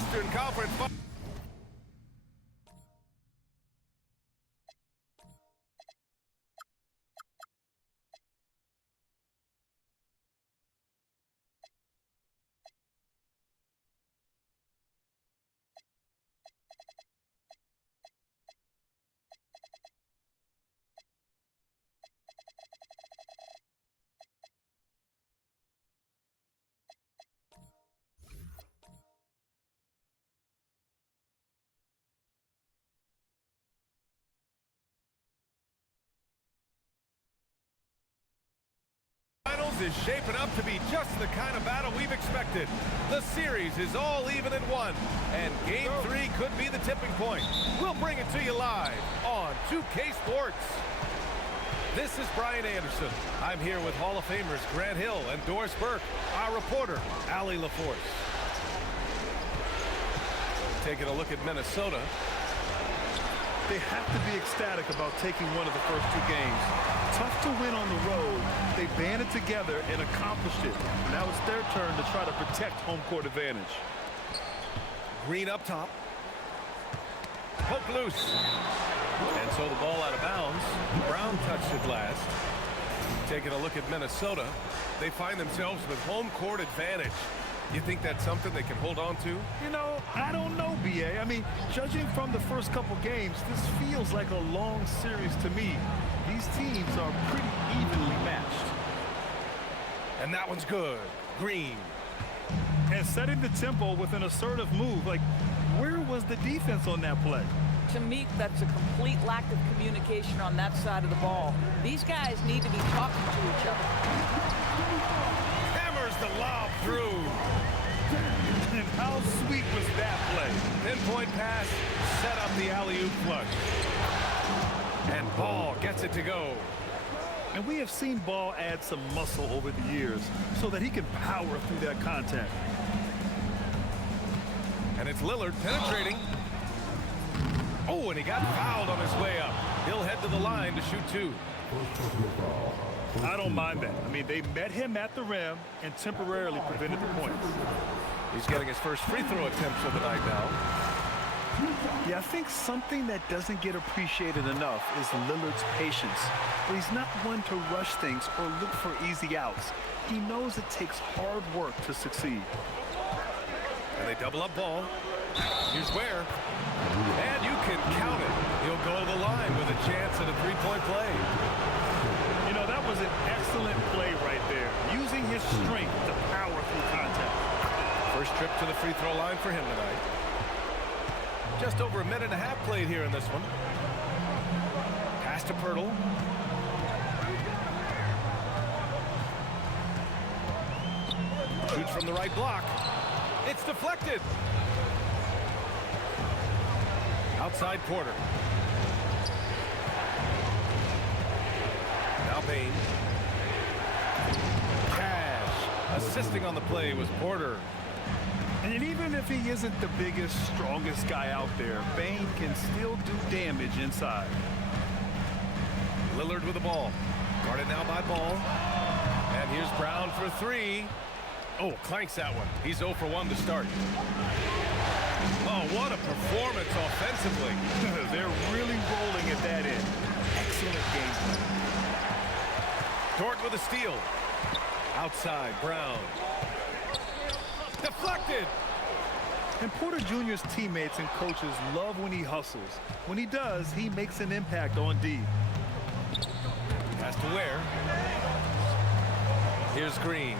Western Conference. Is shaping up to be just the kind of battle we've expected. The series is all even at 1, and Game 3 could be the tipping point. We'll bring it to you live on 2K Sports. This is Brian Anderson. I'm here with Hall of Famers Grant Hill and Doris Burke, our reporter, Allie LaForce. Taking a look at Minnesota. They have to be ecstatic about taking one of the first 2 games. Tough to win on the road. They banded together and accomplished it. Now it's their turn to try to protect home court advantage. Green up top. Poke loose. And so the ball out of bounds. Brown touched it last. Taking a look at Minnesota. They find themselves with home court advantage. You think that's something they can hold on to? You know, I don't know, B.A. I mean, judging from the first couple games, this feels like a long series to me. These teams are pretty evenly matched. And that one's good. Green. And setting the tempo with an assertive move. Like, where was the defense on that play? To me, that's a complete lack of communication on that side of the ball. These guys need to be talking to each other. Hammers the lob through. And how sweet was that play? Pinpoint pass, set up the alley-oop flush. And Ball gets it to go. And we have seen Ball add some muscle over the years so that he can power through that contact. And it's Lillard penetrating. Oh, and he got fouled on his way up. He'll head to the line to shoot 2. I don't mind that. I mean, they met him at the rim and temporarily prevented the points. He's getting his first free throw attempts of the night now. Yeah, I think something that doesn't get appreciated enough is Lillard's patience. But he's not one to rush things or look for easy outs. He knows it takes hard work to succeed. And they double up Ball. Here's Ware. And you can count it. He'll go to the line with a chance at a three-point play. You know, that was an excellent play right there, using his strength to power through contact. First trip to the free throw line for him tonight. Just over a minute and a half played here in this one. Pass to Pirtle. Shoots from the right block. It's deflected. Outside quarter. Now Payne. Cash. Assisting on the play was Porter. And even if he isn't the biggest, strongest guy out there, Bane can still do damage inside. Lillard with the ball. Guarded now by Ball. And here's Brown for 3. Oh, clanks that one. He's 0 for 1 to start. Oh, what a performance offensively. They're really rolling at that end. Excellent game plan. Dort with a steal. Outside, Brown. Deflected. And Porter Jr.'s teammates and coaches love when he hustles. When he does, he makes an impact on D. Pass to Ware. Here's Green.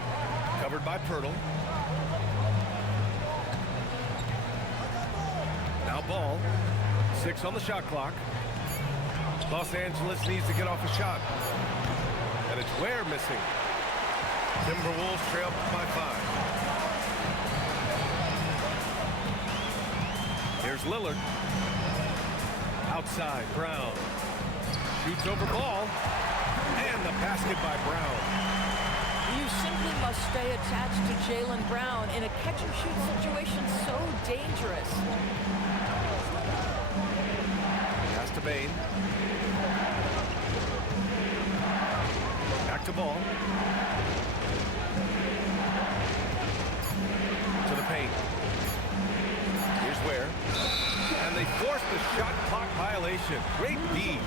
Covered by Pirtle. Now Ball. 6 on the shot clock. Los Angeles needs to get off a shot. And it's Ware missing. Timberwolves trail by 5. Here's Lillard. Outside, Brown. Shoots over Ball. And the basket by Brown. You simply must stay attached to Jaylen Brown in a catch-and-shoot situation so dangerous. Pass to Bane. Back to Ball. To the paint. square. And they forced the shot clock violation. Great D.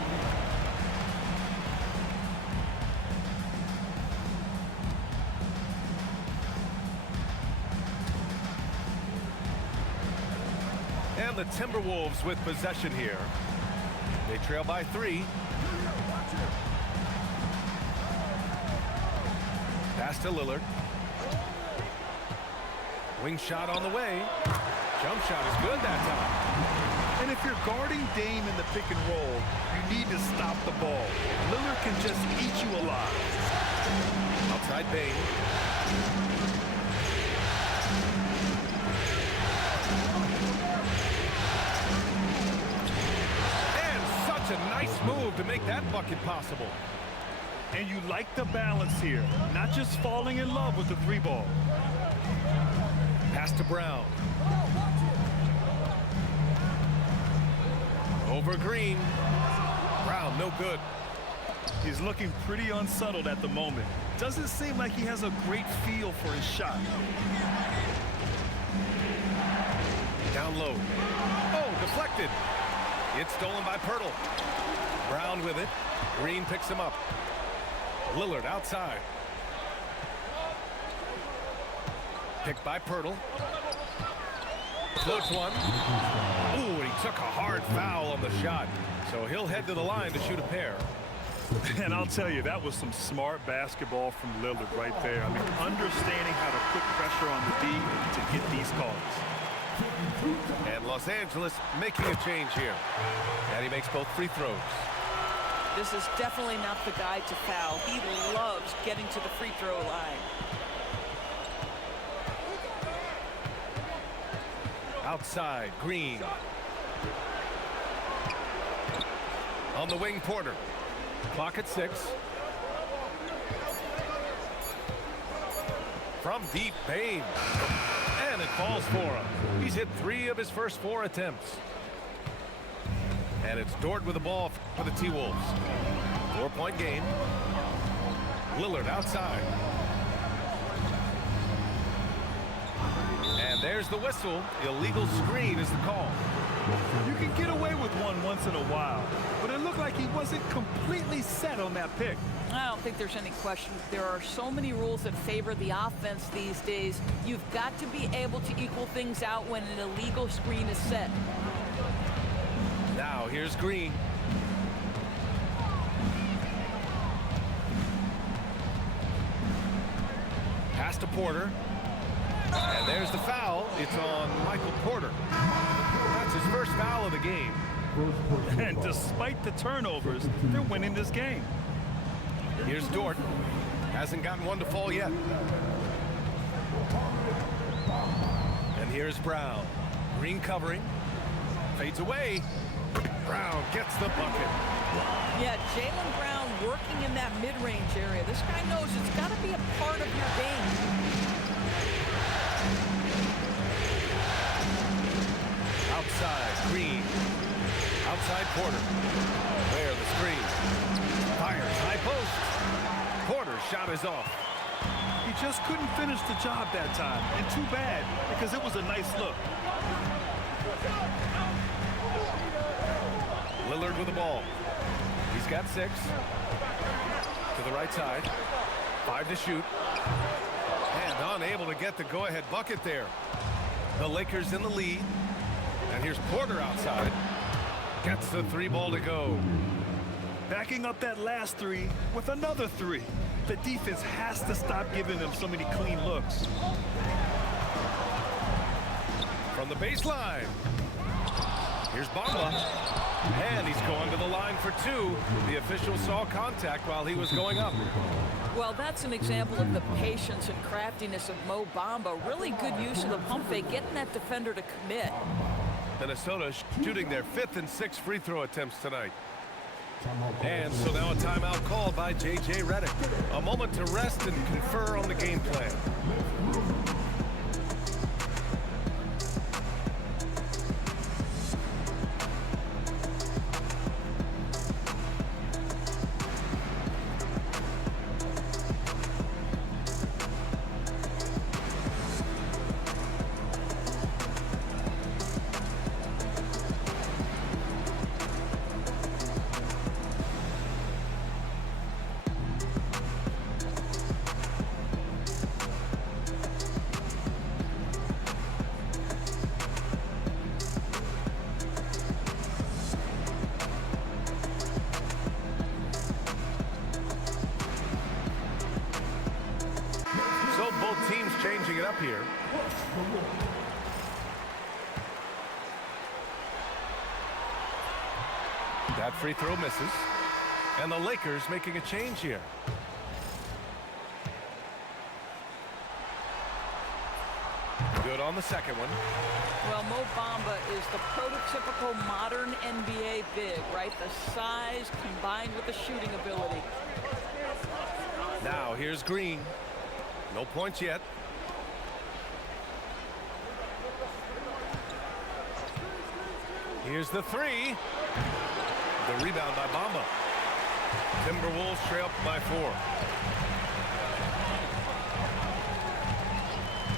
And the Timberwolves with possession here. They trail by 3. Pass to Lillard. Wing shot on the way. Jump shot is good that time. And if you're guarding Dame in the pick and roll, you need to stop the ball. Lillard can just eat you alive. Outside Bane. And such a nice move to make that bucket possible. And you like the balance here, not just falling in love with the 3-ball. Pass to Brown. Over Green. Brown, no good. He's looking pretty unsettled at the moment. Doesn't seem like he has a great feel for his shot. Down low. Oh, deflected. It's stolen by Pirtle. Brown with it. Green picks him up. Lillard outside. Picked by Pirtle. Floats one. Ooh, and he took a hard foul on the shot. So he'll head to the line to shoot a pair. And I'll tell you, that was some smart basketball from Lillard right there. I mean, understanding how to put pressure on the D to get these calls. And Los Angeles making a change here. And he makes both free throws. This is definitely not the guy to foul. He loves getting to the free throw line. Outside, Green. On the wing, Porter. Clock at 6. From deep, Bane. And it falls for him. He's hit 3 of his first 4 attempts. And it's Dort with the ball for the T-Wolves. 4-point game. Lillard outside. And there's the whistle. Illegal screen is the call. You can get away with one once in a while, but it looked like he wasn't completely set on that pick. I don't think there's any question. There are so many rules that favor the offense these days. You've got to be able to equal things out when an illegal screen is set. Now here's Green. Pass to Porter. And there's the foul. It's on Michael Porter. That's his first foul of the game. And despite the turnovers, they're winning this game. Here's Dort. Hasn't gotten one to fall yet. And here's Brown. Green covering. Fades away. Brown gets the bucket. Yeah, Jaylen Brown working in that mid-range area. This guy knows it's got to be a part of your game. Outside, Green. Outside, Porter. There, the screen. Fires, high post. Porter's shot is off. He just couldn't finish the job that time. And too bad, because it was a nice look. Lillard with the ball. He's got 6. To the right side. 5 to shoot. And unable to get the go-ahead bucket there. The Lakers in the lead. And here's Porter outside. Gets the 3-ball to go. Backing up that last 3 with another 3. The defense has to stop giving them so many clean looks. From the baseline. Here's Bamba. And he's going to the line for 2. The official saw contact while he was going up. Well, that's an example of the patience and craftiness of Mo Bamba. Really good use of the pump fake, getting that defender to commit. Minnesota shooting their 5th and 6th free throw attempts tonight. And so now a timeout called by J.J. Redick. A moment to rest and confer on the game plan. it up here. That free throw misses. And the Lakers making a change here. Good on the second one. Well, Mo Bamba is the prototypical modern NBA big, right? The size combined with the shooting ability. Now here's Green. No points yet. Here's the three. The rebound by Bamba. Timberwolves trail by 4.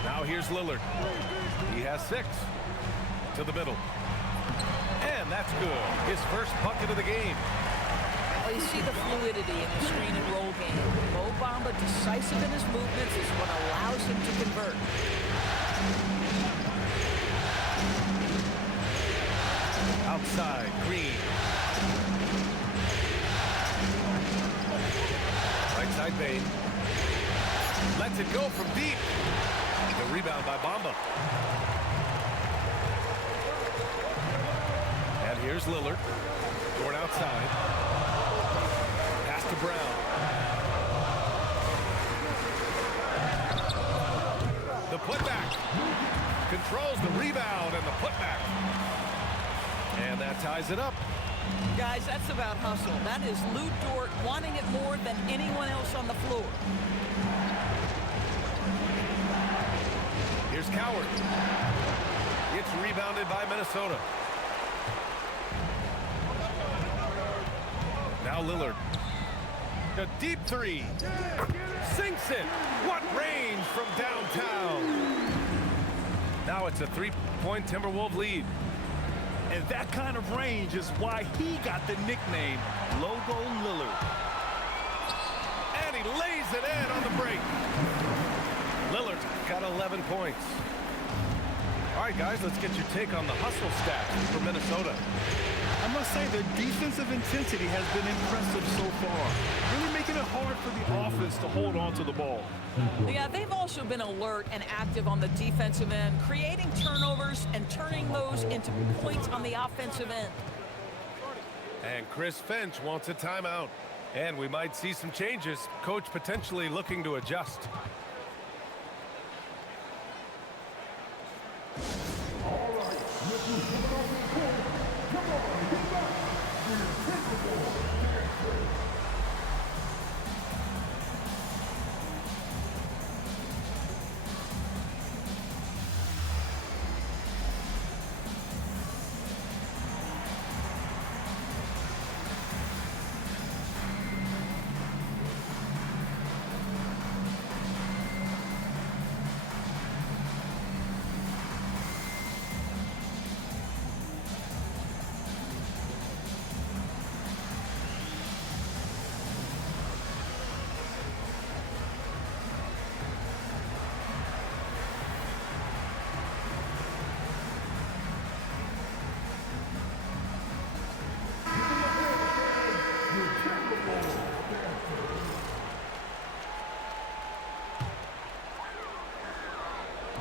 Now here's Lillard. He has 6. To the middle. And that's good. His first bucket of the game. Well, you see the fluidity in the screen and roll game. Mo Bamba, decisive in his movements, is what allows him to convert. Outside, Green. Right side, Bain. Lets it go from deep. The rebound by Bamba. And here's Lillard. Toward outside. Pass to Brown. The putback. Controls the rebound and the putback. And that ties it up. Guys, that's about hustle. That is Lou Dort wanting it more than anyone else on the floor. Here's Coward. It's rebounded by Minnesota. Now Lillard. A deep three. Sinks it. What range from downtown. Now it's a 3-point Timberwolves lead. And that kind of range is why he got the nickname Logo Lillard. And he lays it in on the break. Lillard's got 11 points. All right, guys, let's get your take on the hustle stats for Minnesota. I must say their defensive intensity has been impressive so far, really making it hard for the offense to hold on to the ball. Yeah, they've also been alert and active on the defensive end, creating turnovers and turning those into points on the offensive end. And Chris Finch wants a timeout. And we might see some changes. Coach potentially looking to adjust.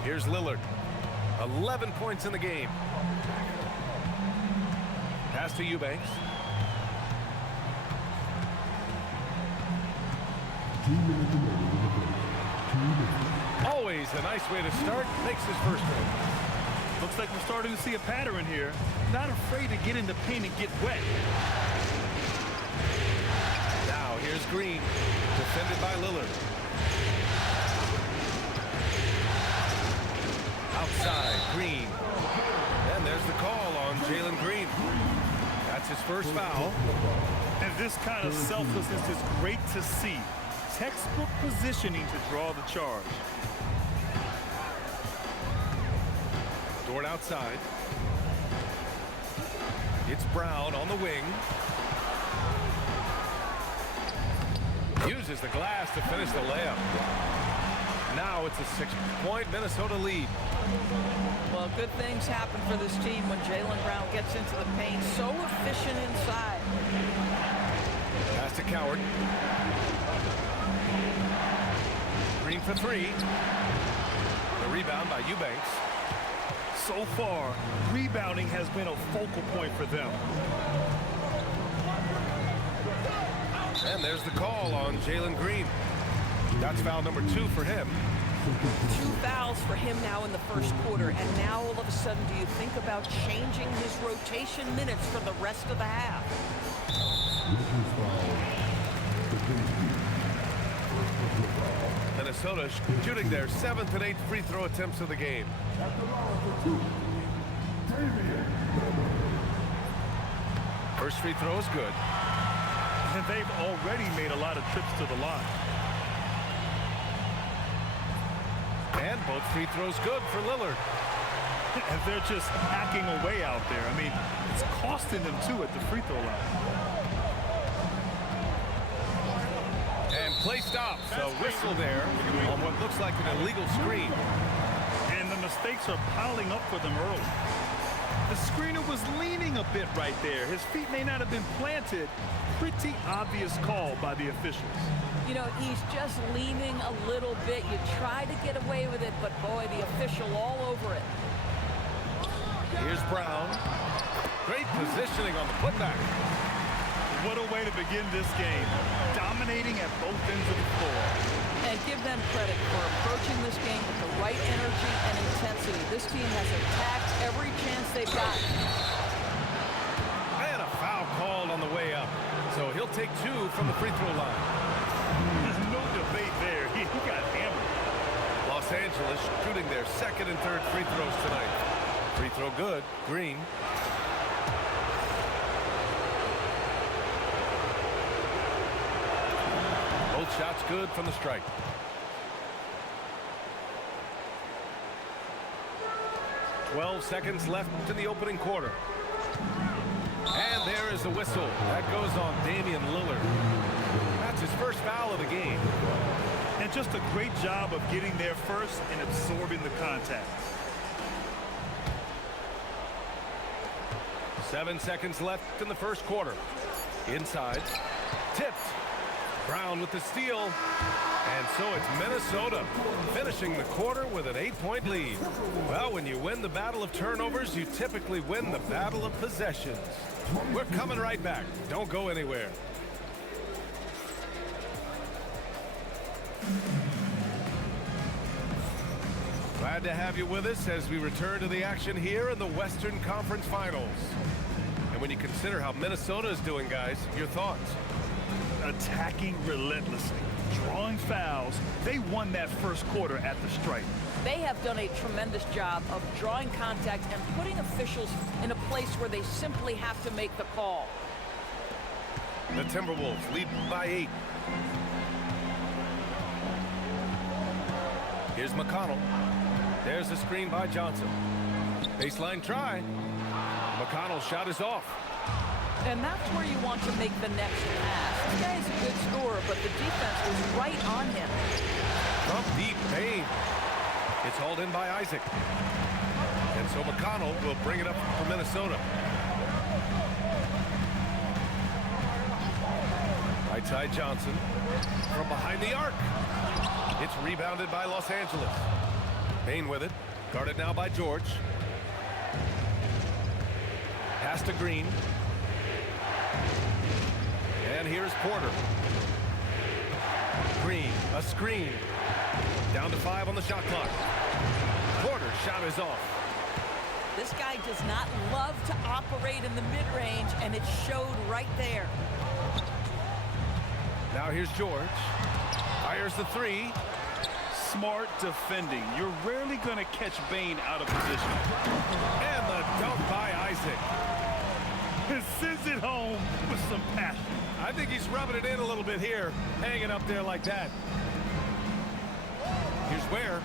Here's Lillard. 11 points in the game. Pass to Eubanks. Always a nice way to start. Makes his first one. Looks like we're starting to see a pattern here. Not afraid to get in the paint and get wet. Now here's Green. Defended by Lillard. Outside, Green. And there's the call on Jalen Green. That's his first foul. And this kind of selflessness is great to see. Textbook positioning to draw the charge. Dort outside. It's Brown on the wing. Uses the glass to finish the layup. Now it's a 6-point Minnesota lead. Well, good things happen for this team when Jalen Brown gets into the paint. So efficient inside. Pass to Coward. Green for three. rebound by Eubanks. So far, rebounding has been a focal point for them. And there's the call on Jalen Green. That's foul number 2 for him. 2 fouls for him now in the first quarter, and now all of a sudden do you think about changing his rotation minutes for the rest of the half? Minnesota shooting their 7th and 8th free throw attempts of the game. First free throw is good. And they've already made a lot of trips to the line. And both free throws good for Lillard. And they're just hacking away out there. I mean, it's costing them too at the free throw line. And play stops. A whistle there on what looks like an illegal screen. And the mistakes are piling up for them early. The screener was leaning a bit right there. His feet may not have been planted. Pretty obvious call by the officials. You know, he's just leaning a little bit. You try to get away with it, but boy, the official all over it. Here's Brown. Great positioning on the putback. What a way to begin this game. Dominating at both ends of the floor. And give them credit for approaching this game with the right energy and intensity. This team has attacked every chance they've got. And a foul called on the way up. So he'll take 2 from the free throw line. There's no debate there. He got hammered. Los Angeles shooting their 2nd and 3rd free throws tonight. Free throw good. Green. Both shots good from the strike. "12 seconds left in the opening quarter. And there is the whistle. That goes on Damian Lillard. That's his first foul of the game. And just a great job of getting there first and absorbing the contact. 7 seconds left in the first quarter. Inside. Tipped. Brown with the steal. And so it's Minnesota finishing the quarter with an 8-point lead. Well, when you win the battle of turnovers, you typically win the battle of possessions. We're coming right back. Don't go anywhere. Glad to have you with us as we return to the action here in the Western Conference Finals. And when you consider how Minnesota is doing, guys, your thoughts? Attacking relentlessly, drawing fouls. They won that first quarter at the stripe. They have done a tremendous job of drawing contact and putting officials in a place where they simply have to make the call. The Timberwolves lead by 8. Here's McConnell. There's the screen by Johnson. Baseline try. McConnell's shot is off. And that's where you want to make the next pass. This guy is a good scorer, but the defense was right on him. From deep, Payne. It's hauled in by Isaac. And so McConnell will bring it up for Minnesota. Right side Johnson. From behind the arc. It's rebounded by Los Angeles. Payne with it. Guarded now by George. Pass to Green. And here's Porter. Green, a screen. Down to 5 on the shot clock. Porter's shot is off. This guy does not love to operate in the mid-range, and it showed right there. Now here's George. Fires the 3. Smart defending. You're rarely going to catch Bane out of position. And the dunk by Isaac. He sends it home with some passion. I think he's rubbing it in a little bit here, hanging up there like that. Here's Ware.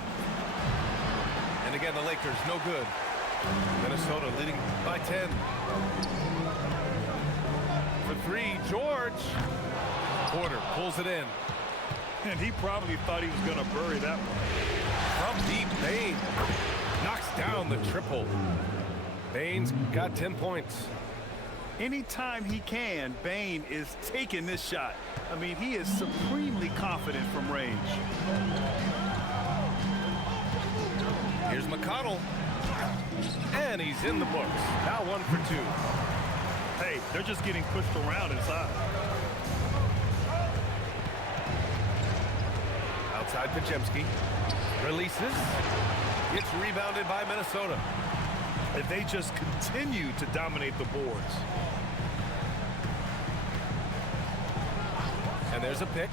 And again, the Lakers, no good. Minnesota leading by 10. For 3, George. Porter pulls it in. And he probably thought he was going to bury that one. From deep, Bane knocks down the triple. Bane's got 10 points. Anytime he can, Bane is taking this shot. I mean, he is supremely confident from range. Here's McConnell. And he's in the books. Now 1 for 2. Hey, they're just getting pushed around inside. Outside Pajemski. Releases. Gets rebounded by Minnesota. And they just continue to dominate the boards. And there's a pick.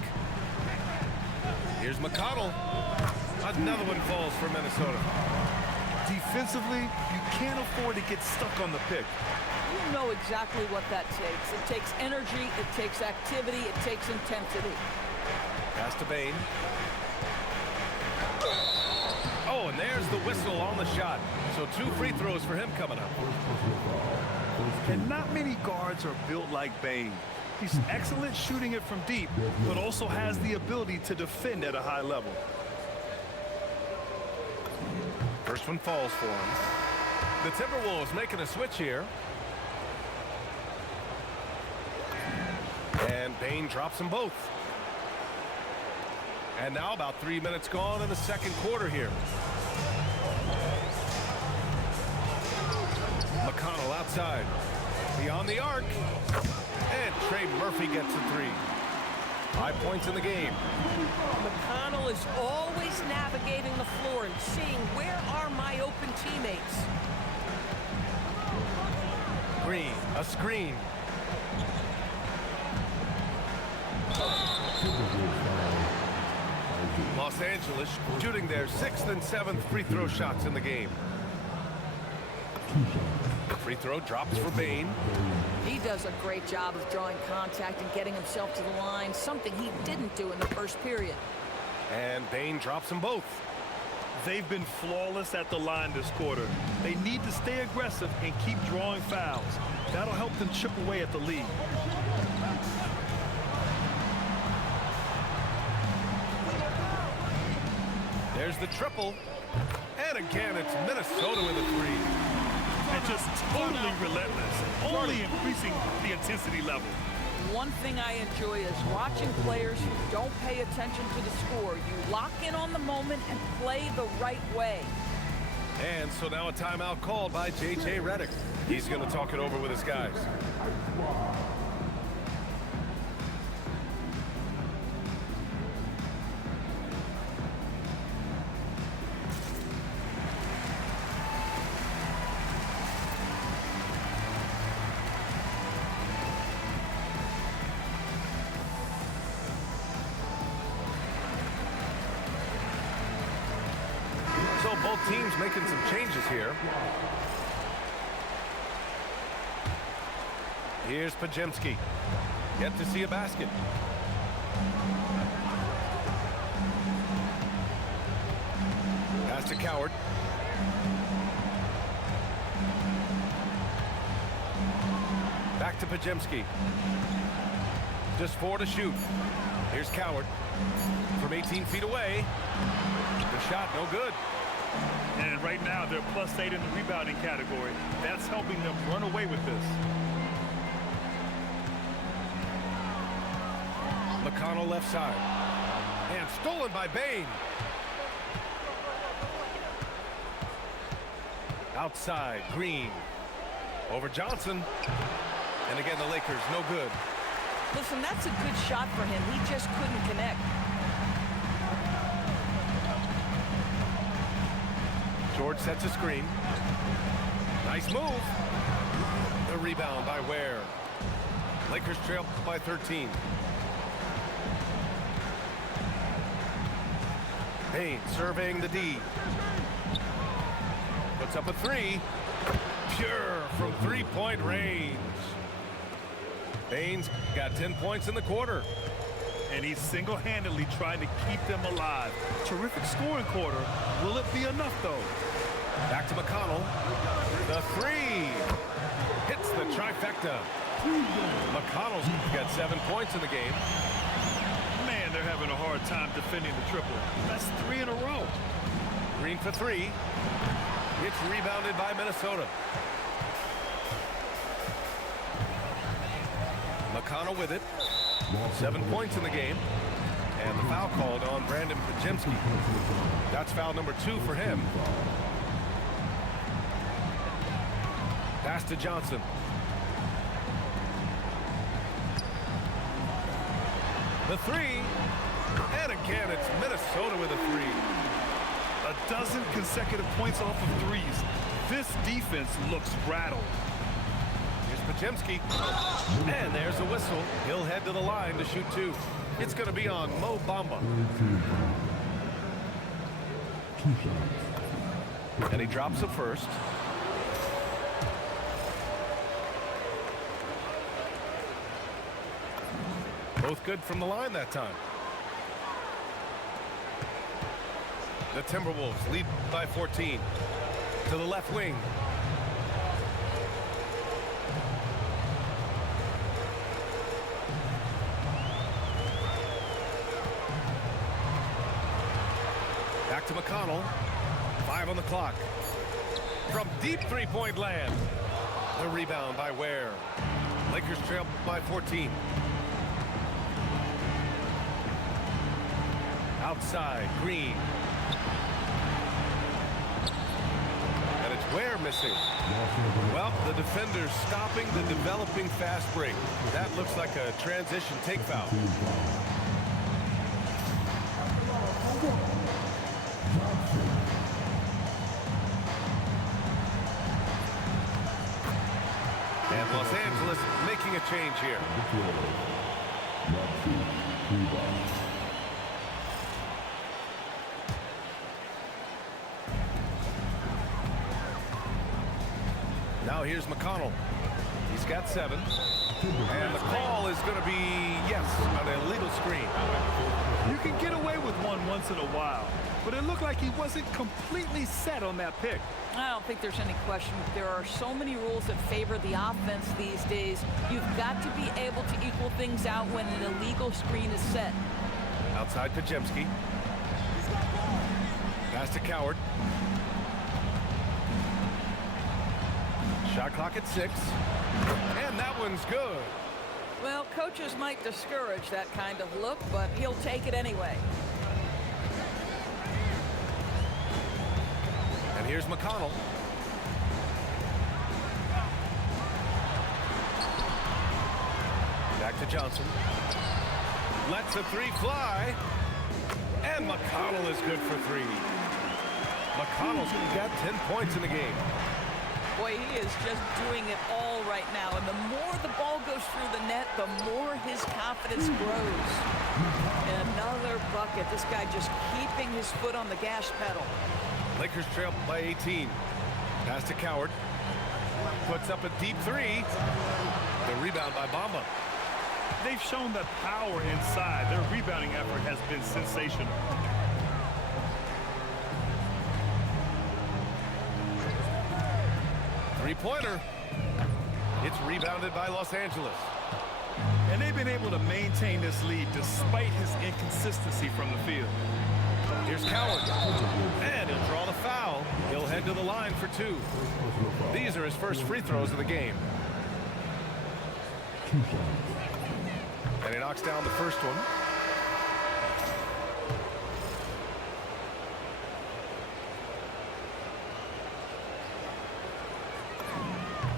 Here's McConnell. Another one falls for Minnesota. Defensively, you can't afford to get stuck on the pick. You know exactly what that takes. It takes energy, it takes activity, it takes intensity. Pass to Bain. Oh, and there's the whistle on the shot. So 2 free throws for him coming up. And not many guards are built like Bain. He's excellent shooting it from deep, but also has the ability to defend at a high level. First one falls for him. The Timberwolves making a switch here. And Bain drops them both. And now about 3 minutes gone in the second quarter here. McConnell outside. Beyond the arc. And Trey Murphy gets a 3. 5 points in the game. McConnell is always navigating the floor and seeing where are my open teammates. Green, a screen. Los Angeles shooting their 6th and 7th free throw shots in the game. Free throw drops for Bain. He does a great job of drawing contact and getting himself to the line, something he didn't do in the first period. And Bain drops them both. They've been flawless at the line this quarter. They need to stay aggressive and keep drawing fouls. That'll help them chip away at the lead. There's the triple. And again, it's Minnesota with a 3. And just totally relentless, only increasing the intensity level. One thing I enjoy is watching players who don't pay attention to the score. You lock in on the moment and play the right way. And so now a timeout called by J.J. Redick. He's going to talk it over with his guys. So both teams making some changes here. Here's Pajemski. Yet to see a basket. Pass to Coward. Back to Pajemski. Just 4 to shoot. Here's Coward. From 18 feet away. The shot no good. And right now, they're +8 in the rebounding category. That's helping them run away with this. McConnell left side. And stolen by Bain. Outside, Green. Over Johnson. And again, the Lakers, no good. Listen, that's a good shot for him. He just couldn't connect. George sets a screen. Nice move. The rebound by Ware. Lakers trail by 13. Bain surveying the D. Puts up a 3. Pure from 3-point range. Bain's got 10 points in the quarter. And he's single-handedly trying to keep them alive. Terrific scoring quarter. Will it be enough, though? Back to McConnell. The 3. Hits the trifecta. McConnell's got 7 points in the game. Man, they're having a hard time defending the triple. That's 3 in a row. Green for 3. It's rebounded by Minnesota. McConnell with it. 7 points in the game. And the foul called on Brandon Pajemski. That's foul number 2 for him. Pass to Johnson. The 3. And again, it's Minnesota with a 3. A dozen consecutive points off of threes. This defense looks rattled. Here's Pajemski. And there's a whistle. He'll head to the line to shoot 2. It's going to be on Mo Bamba. And he drops it first. Both good from the line that time. The Timberwolves lead by 14. To the left wing. Back to McConnell. 5 on the clock. From deep three-point land. The rebound by Ware. Lakers trail by 14. Outside, Green. And it's Ware missing. Well, the defender's stopping the developing fast break. That looks like a transition take foul. And Los Angeles making a change here. Now here's McConnell. He's got 7. And the call is going to be, yes, an illegal screen. You can get away with one once in a while, but it looked like he wasn't completely set on that pick. I don't think there's any question. There are so many rules that favor the offense these days. You've got to be able to equal things out when an illegal screen is set. Outside Pajemski. Pass to Coward. Shot clock at 6. And that one's good. Well, coaches might discourage that kind of look, but he'll take it anyway. And here's McConnell. Back to Johnson. Lets a 3 fly. And McConnell is good for 3. McConnell's got 10 points in the game. Boy, he is just doing it all right now. And the more the ball goes through the net, the more his confidence grows. And another bucket. This guy just keeping his foot on the gas pedal. Lakers trail by 18. Pass to Coward. Puts up a deep 3. The rebound by Bamba. They've shown that power inside. Their rebounding effort has been sensational. Three-pointer. It's rebounded by Los Angeles. And they've been able to maintain this lead despite his inconsistency from the field. Here's Coward. And he'll draw the foul. He'll head to the line for 2. These are his first free throws of the game. And he knocks down the first one.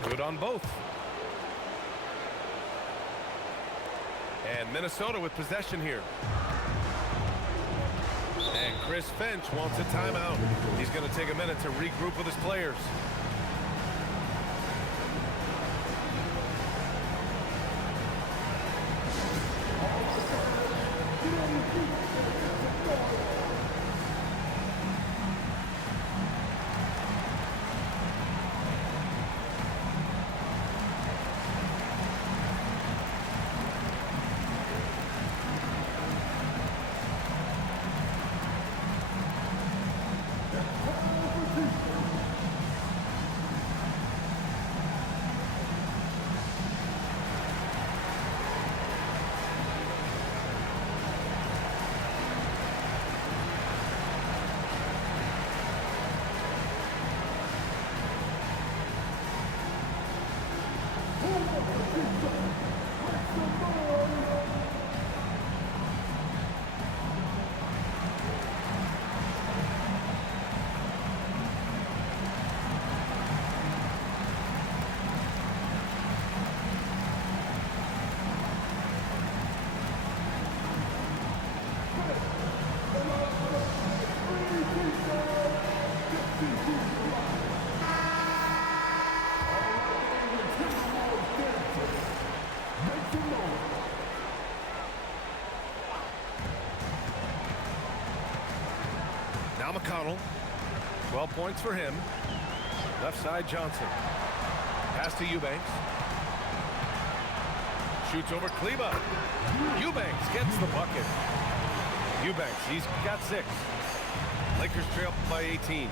Good on both. And Minnesota with possession here. And Chris Finch wants a timeout. He's going to take a minute to regroup with his players. Now McConnell, 12 points for him. Left side Johnson. Pass to Eubanks. Shoots over Kleba. Eubanks gets the bucket. Eubanks, he's got 6. Lakers trail by 18.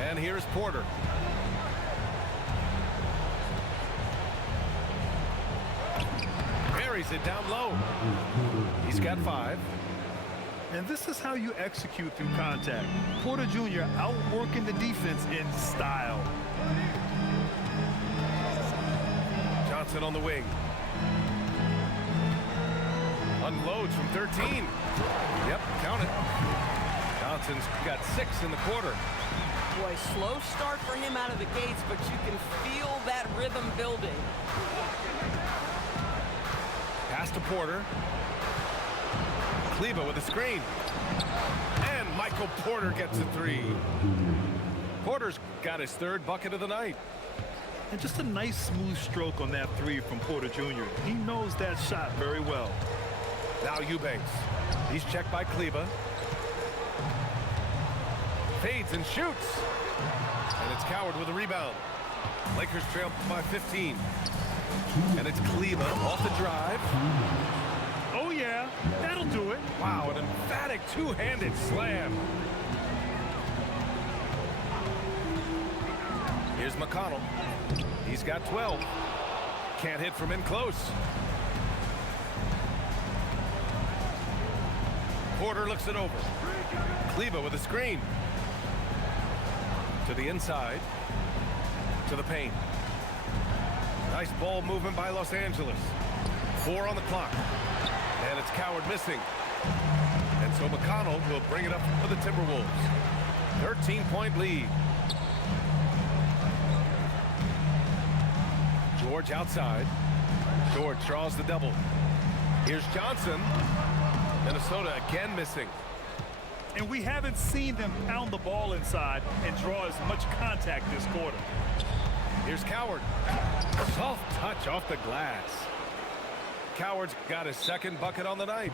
And here's Porter. Buries it down low. He's got 5. And this is how you execute through contact. Porter Jr. outworking the defense in style. Johnson on the wing. Unloads from 13. Yep, count it. Johnson's got 6 in the quarter. Boy, slow start for him out of the gates, but you can feel that rhythm building. Pass to Porter. Kleba with a screen. And Michael Porter gets a 3. Porter's got his 3rd bucket of the night. And just a nice smooth stroke on that 3 from Porter Jr. He knows that shot very well. Now Eubanks. He's checked by Kleba. Fades and shoots. And it's Coward with a rebound. Lakers trail by 15. And it's Kleba off the drive. Oh yeah, that'll do it. Wow, an emphatic two-handed slam. Here's McConnell. He's got 12. Can't hit from in close. Porter looks it over. Kleba with a screen. To the inside. To the paint. Nice ball movement by Los Angeles. 4 on the clock. And it's Coward missing. And so McConnell will bring it up for the Timberwolves. 13-point lead. George outside. George draws the double. Here's Johnson. Minnesota again missing. And we haven't seen them pound the ball inside and draw as much contact this quarter. Here's Coward. Soft touch off the glass. Coward's got his 2nd bucket on the night.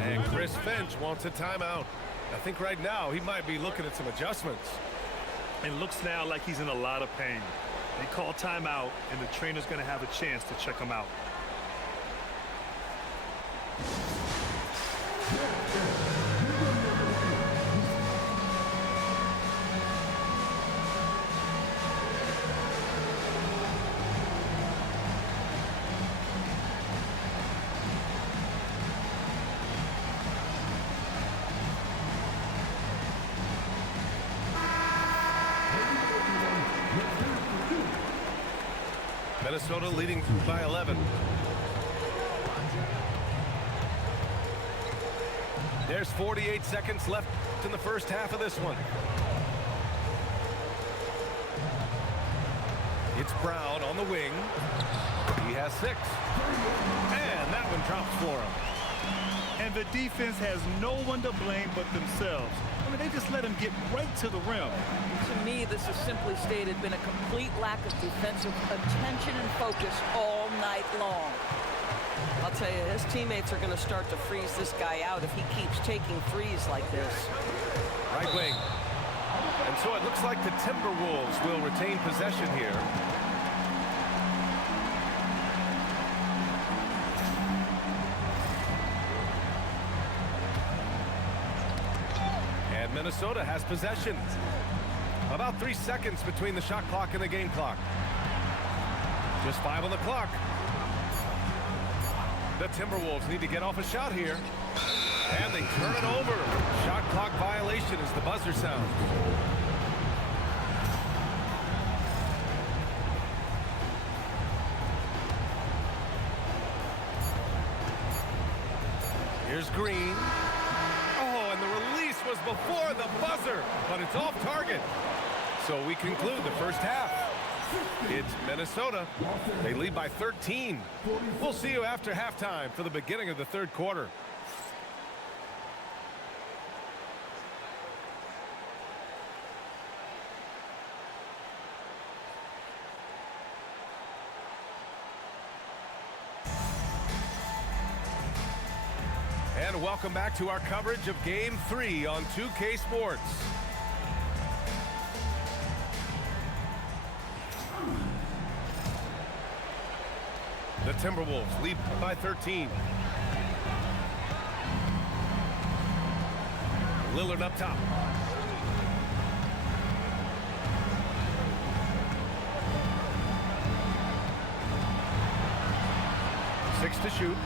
And Chris Finch wants a timeout. I think right now he might be looking at some adjustments. It looks now like he's in a lot of pain. They call timeout, and the trainer's going to have a chance to check him out. Minnesota leading by 11. There's 48 seconds left in the first half of this one. It's Brown on the wing. He has 6. And that one drops for him. And the defense has no one to blame but themselves. I mean, they just let him get right to the rim. To me, this has simply stated been a complete lack of defensive attention and focus all night long. I'll tell you, his teammates are going to start to freeze this guy out if he keeps taking threes like this. Right wing. And so it looks like the Timberwolves will retain possession here. And Minnesota has possession. About 3 seconds between the shot clock and the game clock. Just 5 on the clock. The Timberwolves need to get off a shot here. And they turn it over. Shot clock violation as the buzzer sounds. Here's Green. Oh, and the release was before the buzzer, but it's off target. So we conclude the first half. It's Minnesota. They lead by 13. We'll see you after halftime for the beginning of the third quarter. And welcome back to our coverage of Game 3 on 2K Sports. The Timberwolves lead by 13. Lillard up top. Six to shoot.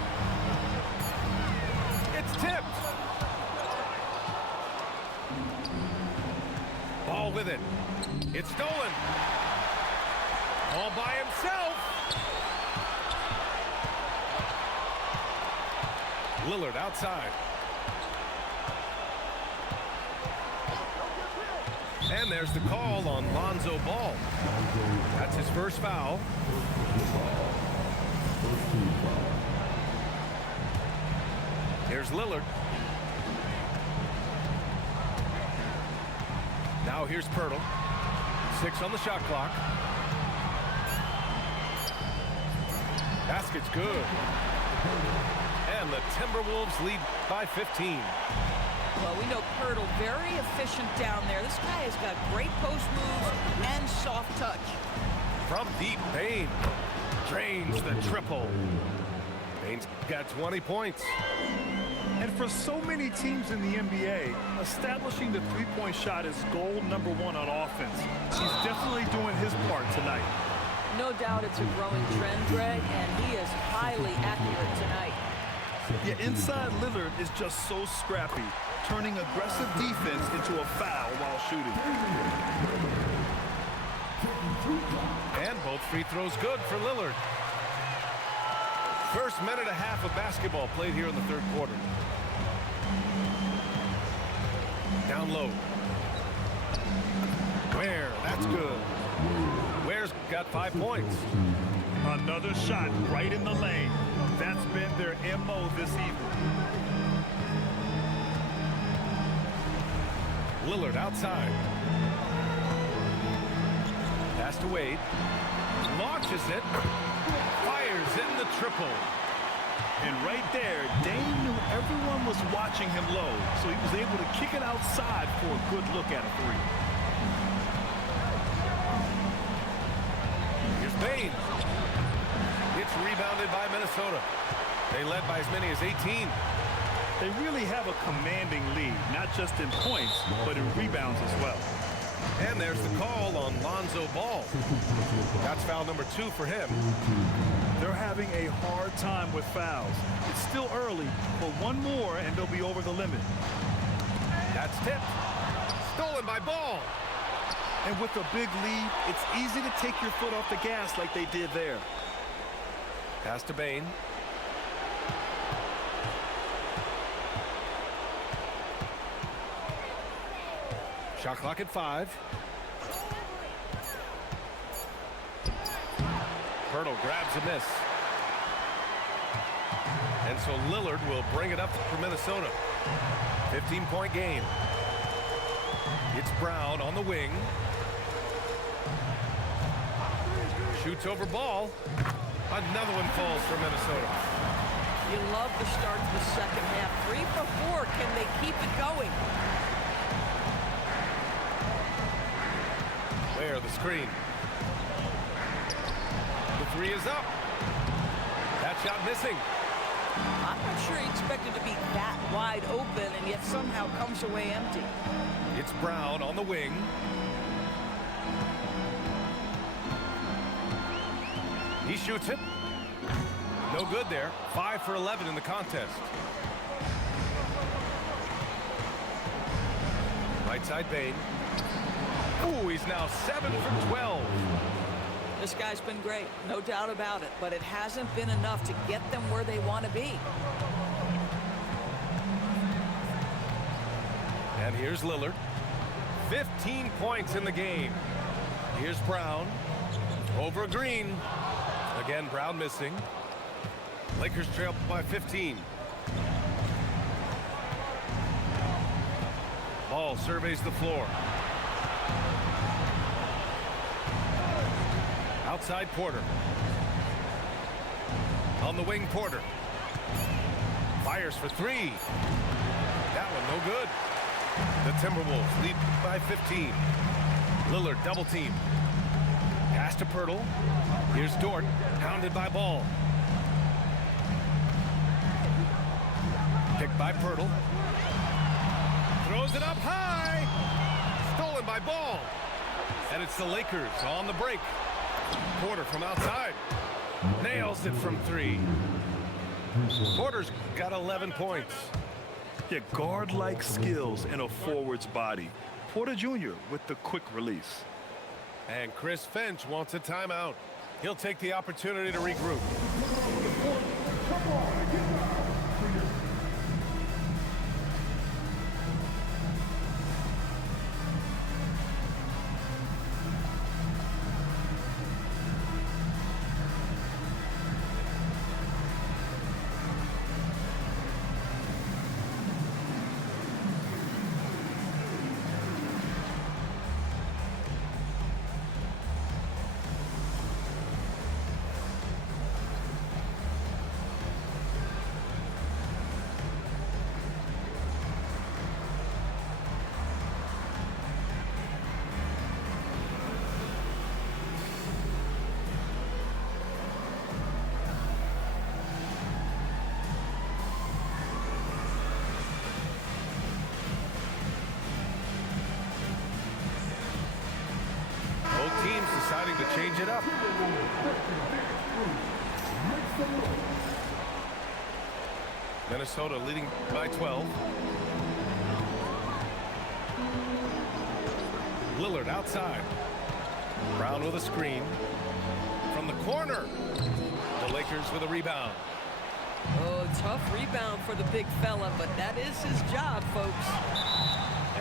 It's tipped. Ball with it. It's stolen. All by himself. Lillard outside. And there's the call on Lonzo Ball. That's his first foul. Here's Lillard. Now here's Pirtle. 6 on the shot clock. Basket's good. And the Timberwolves lead by 15. Well, we know Pirtle very efficient down there. This guy has got great post moves and soft touch. From deep, Bane drains the triple. Bane's got 20 points. And for so many teams in the NBA, establishing the three-point shot is goal number 1 on offense. He's definitely doing his part tonight. No doubt it's a growing trend, Greg, and he is highly accurate tonight. Yeah, inside Lillard is just so scrappy, turning aggressive defense into a foul while shooting. And both free throws good for Lillard. First minute and a half of basketball played here in the third quarter. Down low. Ware, that's good. Ware's got 5 points. Another shot right in the lane. That's been their MO this evening. Lillard outside. Pass to Wade. Launches it. Fires in the triple. And right there, Dame knew everyone was watching him low, so he was able to kick it outside for a good look at a three. Here's Bane. It's rebounded by Minnesota. They led by as many as 18. They really have a commanding lead, not just in points, but in rebounds as well. And there's the call on Lonzo Ball. That's foul number 2 for him. They're having a hard time with fouls. It's still early, but one more and they'll be over the limit. That's tipped. Stolen by Ball. And with a big lead, it's easy to take your foot off the gas like they did there. Pass to Bane. Shot clock at 5. Pirtle grabs a miss. And so Lillard will bring it up for Minnesota. 15-point game. It's Brown on the wing. Shoots over Ball. Another one falls for Minnesota. You love the start to the second half. 3 for 4. Can they keep it going? Where the screen. The 3 is up. That shot missing. I'm not sure he expected to be that wide open and yet somehow comes away empty. It's Brown on the wing. He shoots it. No good there. 5 for 11 in the contest. Right side Bane. Ooh, he's now 7 for 12. This guy's been great, no doubt about it, but it hasn't been enough to get them where they want to be. And here's Lillard. 15 points in the game. Here's Brown. Over Green. Again, Brown missing. Lakers trail by 15. Ball surveys the floor. Outside Porter. On the wing, Porter. Fires for three. That one no good. The Timberwolves lead by 15. Lillard double team. Pass to Pirtle. Here's Dort, hounded by Ball. Picked by Pirtle. Throws it up high. Stolen by Ball. And it's the Lakers on the break. Porter from outside. Nails it from three. Porter's got 11 points. Yeah, guard-like skills in a forward's body. Porter Jr. with the quick release. And Chris Finch wants a timeout. He'll take the opportunity to regroup. Teams deciding to change it up. Minnesota leading by 12. Lillard outside. Brown with a screen. From the corner. The Lakers with a rebound. Oh, tough rebound for the big fella, but that is his job, folks.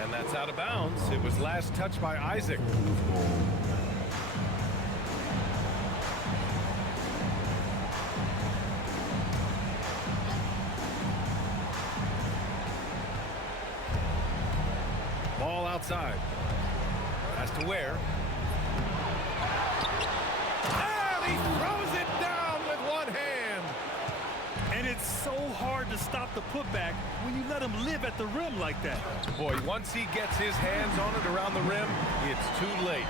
And that's out of bounds. It was last touched by Isaac. Ball outside. Has to Ware. And he throws it down with one hand. And it's so hard to stop the putback when you let him live at the rim like that. Boy, once he gets his hands on it around the rim, it's too late.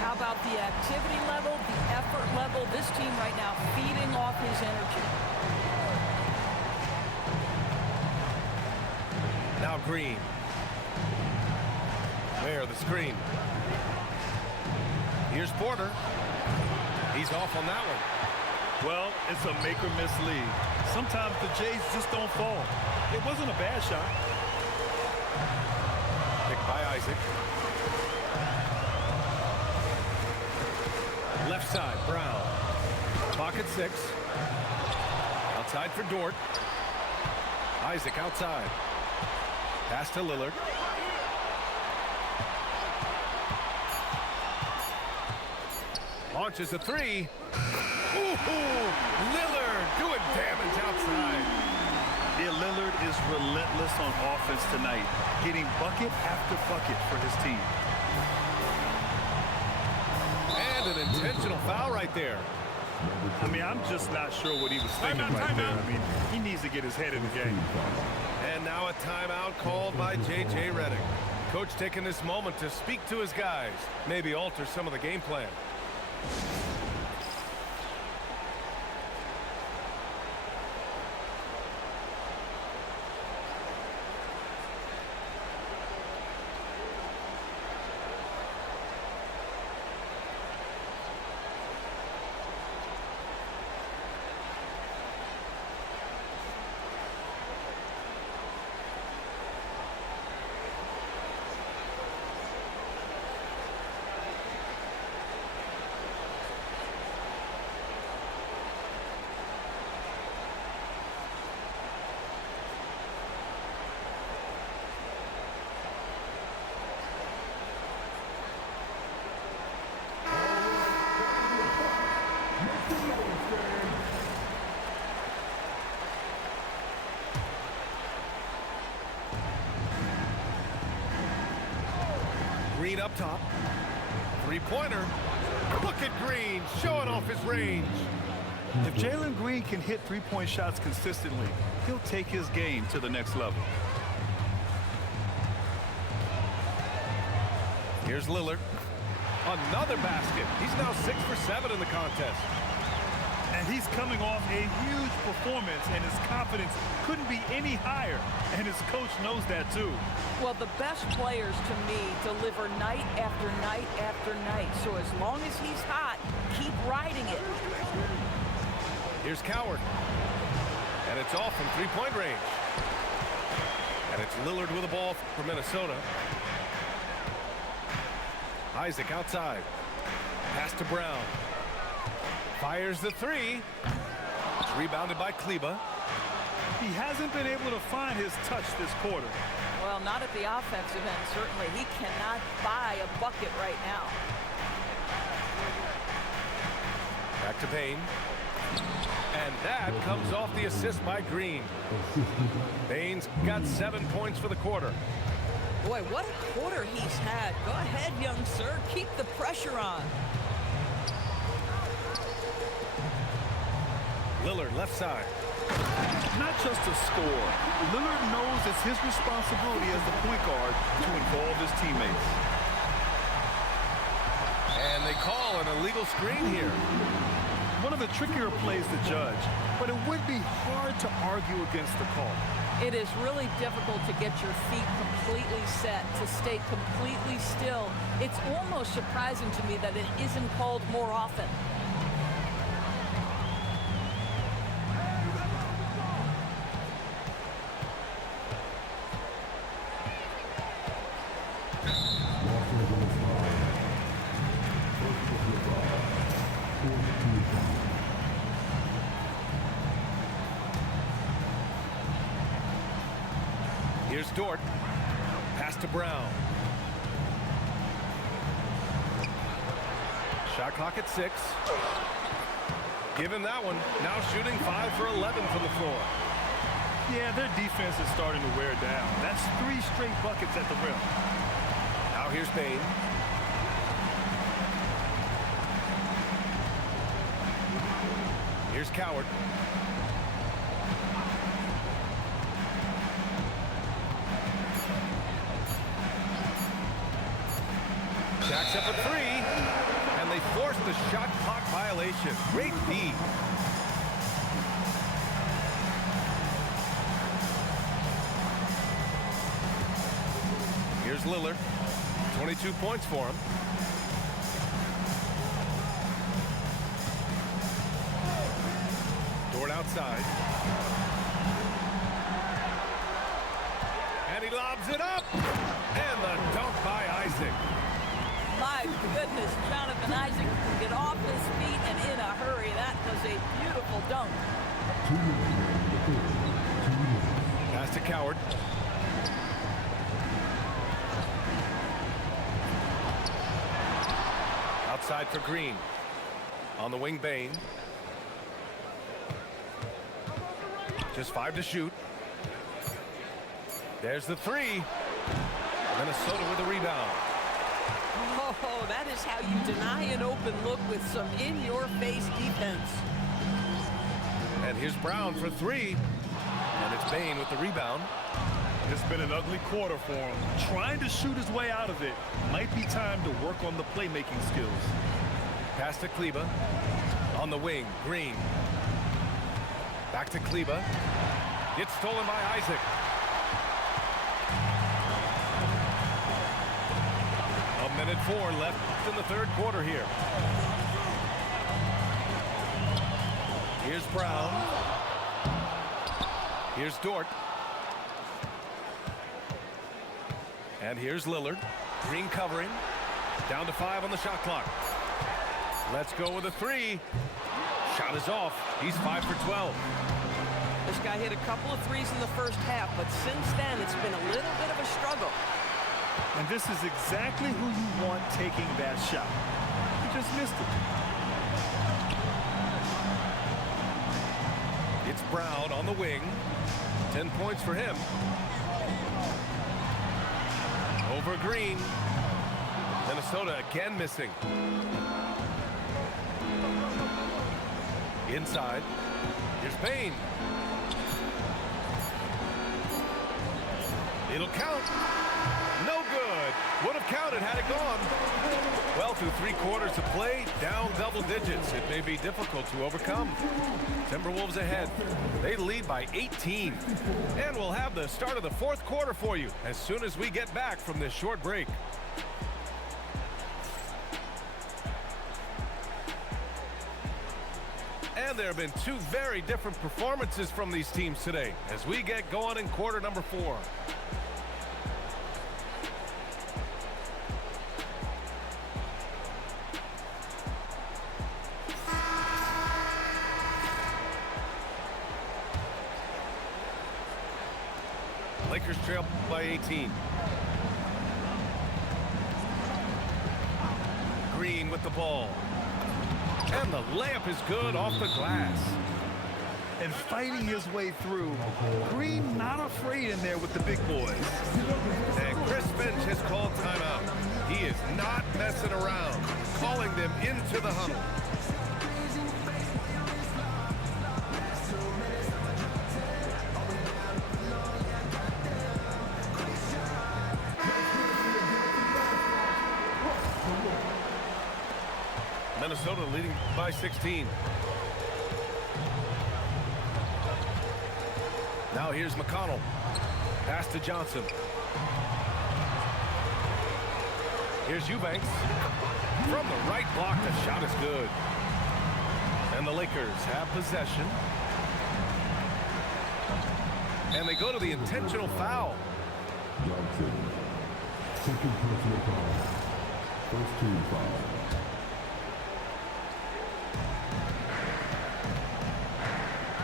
How about the activity level, the effort level? This team right now feeding off his energy. Now Green. Ware the screen. Here's Porter. He's off on that one. Well, it's a make-or-miss lead. Sometimes the Jays just don't fall. It wasn't a bad shot. Picked by Isaac. Left side, Brown. Pocket 6. Outside for Dort. Isaac outside. Pass to Lillard. Launches a three. Ooh, Lillard doing damage outside. Yeah, Lillard is relentless on offense tonight, hitting bucket after bucket for his team. And an intentional foul right there. I mean, I'm just not sure what he was thinking right there. I mean, he needs to get his head in the game. And now a timeout called by J.J. Redick. Coach taking this moment to speak to his guys, maybe alter some of the game plan. Green up top. Three-pointer. Look at Green showing off his range. If Jalen Green can hit three-point shots consistently, he'll take his game to the next level. Here's Lillard. Another basket. He's now 6 for 7 in the contest. And he's coming off a huge performance, and his confidence couldn't be any higher. And his coach knows that, too. Well, the best players, to me, deliver night after night after night. So as long as he's hot, keep riding it. Here's Coward. And it's off from three-point range. And it's Lillard with the ball for Minnesota. Isaac outside. Pass to Brown. Fires the three. It's rebounded by Kleba. He hasn't been able to find his touch this quarter. Well, not at the offensive end, certainly. He cannot buy a bucket right now. Back to Payne. And that comes off the assist by Green. Payne's got 7 points for the quarter. Boy, what a quarter he's had. Go ahead, young sir. Keep the pressure on. Lillard left side. Not just a score. Lillard knows it's his responsibility as the point guard to involve his teammates. And they call an illegal screen here. One of the trickier plays to judge, but it would be hard to argue against the call. It is really difficult to get your feet completely set, to stay completely still. It's almost surprising to me that it isn't called more often. Here's Dort. Pass to Brown. Shot clock at 6. Give him that one. Now shooting 5 for 11 from the floor. Yeah, their defense is starting to wear down. That's 3 straight buckets at the rim. Now here's Payne. Here's Coward. Jacks up a 3, and they force the shot clock violation. Great D. Here's Lillard. 22 points for him. Dort outside. And he lobs it up. And the dunk by Isaac. My goodness, Jonathan Isaac can get off his feet and in a hurry. That was a beautiful dunk. Pass to Coward. Outside for Green. On the wing, Payne. Just 5 to shoot. There's the 3. Minnesota with the rebound. Oh, that is how you deny an open look with some in-your-face defense. And here's Brown for 3. And it's Payne with the rebound. It's been an ugly quarter for him. Trying to shoot his way out of it. Might be time to work on the playmaking skills. Pass to Kleba. On the wing, Green. Back to Kleba. Gets stolen by Isaac. A minute 4 left in the third quarter here. Here's Brown. Here's Dort. And here's Lillard. Green covering. Down to 5 on the shot clock. Let's go with a 3. Shot is off. He's 5 for 12. This guy hit a couple of threes in the first half, but since then it's been a little bit of a struggle. And this is exactly who you want taking that shot. He just missed it. It's Brown on the wing. 10 points for him. Over Green. Minnesota again missing. Inside. Here's Bain. It'll count. No good. Would have counted had it gone. Well, through 3 quarters of play, down double digits. It may be difficult to overcome. Timberwolves ahead. They lead by 18. And we'll have the start of the 4th quarter for you as soon as we get back from this short break. And there have been 2 very different performances from these teams today as we get going in quarter number 4. Lakers trail by 18. Green with the ball. And the layup is good off the glass. And fighting his way through. Green not afraid in there with the big boys. And Chris Finch has called timeout. He is not messing around, calling them into the huddle. Minnesota leading by 16. Now here's McConnell. Pass to Johnson. Here's Eubanks. From the right block, the shot is good. And the Lakers have possession. And they go to the intentional foul. Johnson. Second personal foul. First team foul.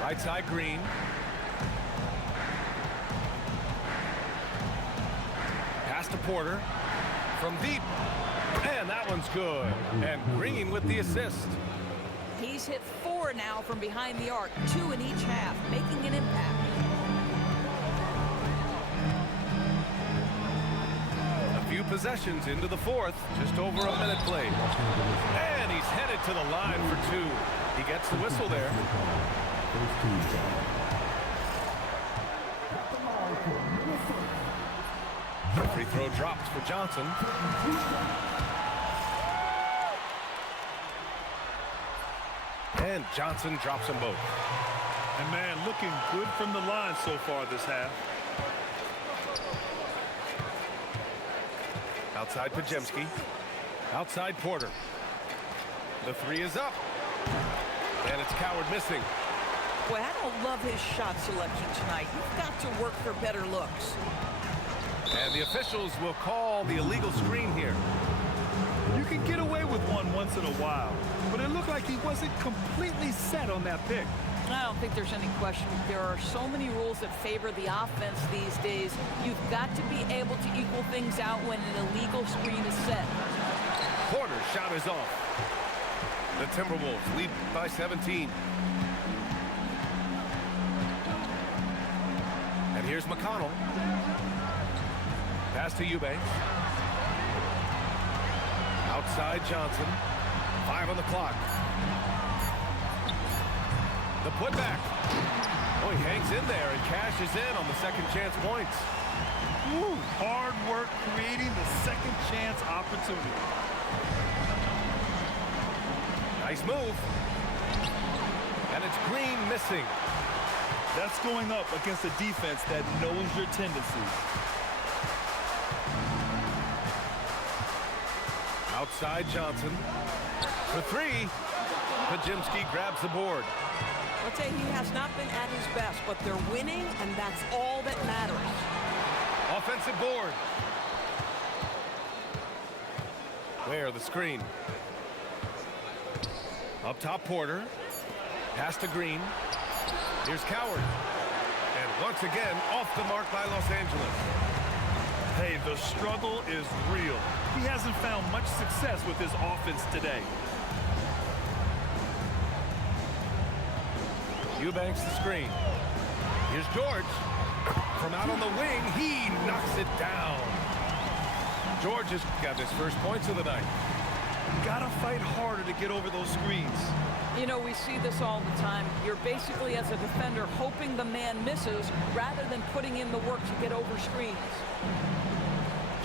Right side, Green. Pass to Porter. From deep. And that one's good. And Green with the assist. He's hit 4 now from behind the arc, 2 in each half, making an impact. A few possessions into the 4th. Just over a minute played. And he's headed to the line for 2. He gets the whistle there. First team foul. The free throw drops for Johnson. And Johnson drops them both. And man, looking good from the line so far this half. Outside Pajemski. Outside Porter. The 3 is up. And it's Coward missing. Boy, I don't love his shot selection tonight. You've got to work for better looks. And the officials will call the illegal screen here. You can get away with one once in a while, but it looked like he wasn't completely set on that pick. I don't think there's any question. There are so many rules that favor the offense these days. You've got to be able to equal things out when an illegal screen is set. Porter's shot is off. The Timberwolves lead by 17. And here's McConnell. Pass to Eubanks. Outside Johnson. 5 on the clock. The putback. Oh, he hangs in there and cashes in on the second chance points. Woo, hard work creating the second chance opportunity. Nice move. And it's Green missing. That's going up against a defense that knows your tendencies. Outside Johnson. For 3. Pajemski grabs the board. I'll tell you, he has not been at his best, but they're winning, and that's all that matters. Offensive board. Where the screen. Up top, Porter. Pass to Green. Here's Coward. And once again, off the mark by Los Angeles. Hey, the struggle is real. He hasn't found much success with his offense today. Eubanks the screen. Here's George. From out on the wing, he knocks it down. George has got his first points of the night. Gotta fight harder to get over those screens. You know, we see this all the time. You're basically, as a defender, hoping the man misses rather than putting in the work to get over screens.